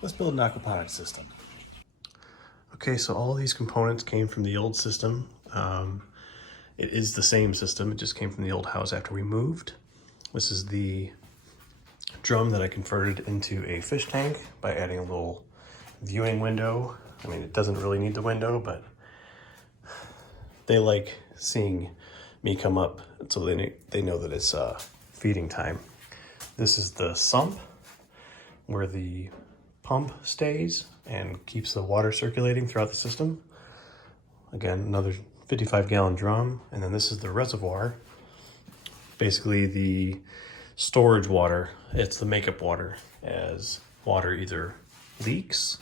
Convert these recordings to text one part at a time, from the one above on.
Let's build an aquaponics system. Okay, so all of these components came from the old system. It is the same system, it just came from the old house after we moved. This is the drum that I converted into a fish tank by adding a little viewing window. I mean, it doesn't really need the window, but they like seeing me come up, so they know that it's feeding time. This is the sump where the pump stays and keeps the water circulating throughout the system. Again, another 55-gallon drum. And then this is the reservoir, basically the storage water. It's the makeup water, as water either leaks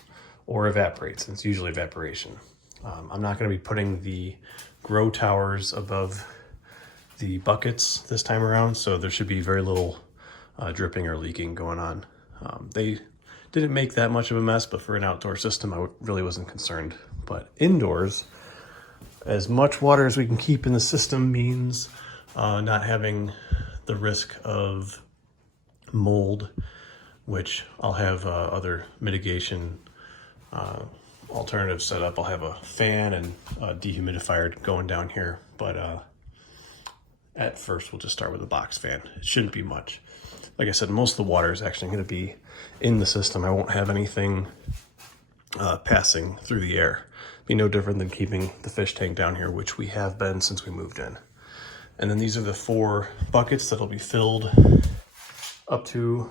or evaporates. It's usually evaporation. I'm not going to be putting the grow towers above the buckets this time around, so there should be very little dripping or leaking going on. They didn't make that much of a mess, but for an outdoor system, I really wasn't concerned. But indoors, as much water as we can keep in the system means not having the risk of mold, which I'll have other mitigation alternatives set up. I'll have a fan and a dehumidifier going down here, but at first we'll just start with a box fan. It shouldn't be much. Like I said, most of the water is actually going to be in the system. I won't have anything passing through the air. Be no different than keeping the fish tank down here, which we have been since we moved in. And then these are the 4 buckets that'll be filled up to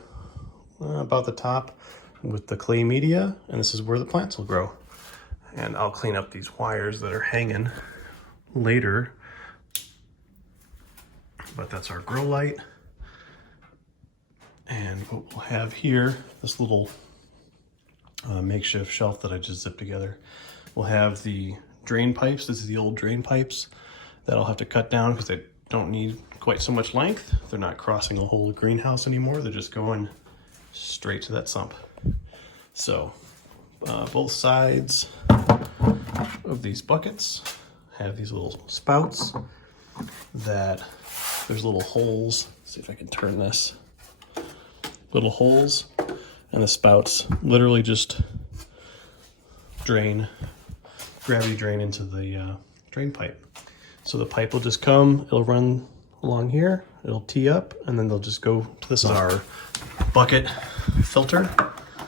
about the top with the clay media, and this is where the plants will grow. And I'll clean up these wires that are hanging later, but that's our grow light. And what we'll have here, this little makeshift shelf that I just zipped together, we'll have the drain pipes. This is the old drain pipes that I'll have to cut down because they don't need quite so much length. They're not crossing a whole greenhouse anymore. They're just going straight to that sump. So both sides of these buckets have these little spouts that there's little holes. Let's see if I can turn this. Little holes, and the spouts literally just gravity drain into the drain pipe. So the pipe will just come, it'll run along here, it'll tee up, and then they'll just go to this. Is our bucket filter.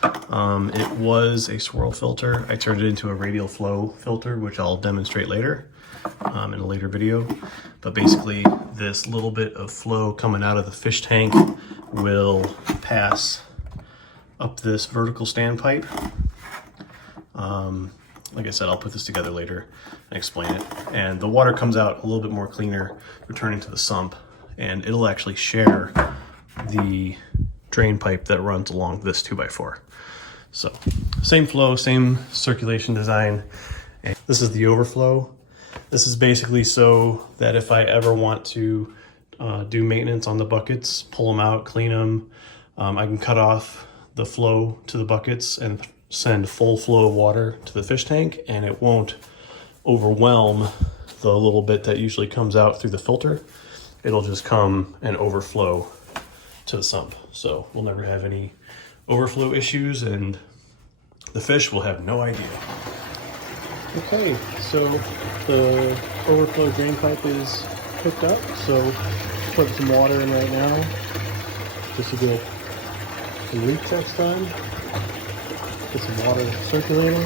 It was a swirl filter. I turned it into a radial flow filter, which I'll demonstrate later in a later video. But basically, this little bit of flow coming out of the fish tank will pass up this vertical standpipe. Like I said, I'll put this together later and explain it. And the water comes out a little bit more cleaner, returning to the sump, and it'll actually share the drain pipe that runs along this 2x4. So same flow, same circulation design. And this is the overflow. This is basically so that if I ever want to do maintenance on the buckets, pull them out, clean them, I can cut off the flow to the buckets and send full flow of water to the fish tank, and it won't overwhelm the little bit that usually comes out through the filter. It'll just come and overflow to the sump. So we'll never have any overflow issues, and the fish will have no idea. Okay, so the overflow drain pipe is hooked up, so put some water in right now just to get some leak checks done. Get some water circulating.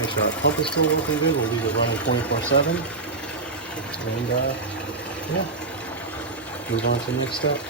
Make sure our pump is still working good. We'll leave it running 24/7. And yeah, move on to the next step.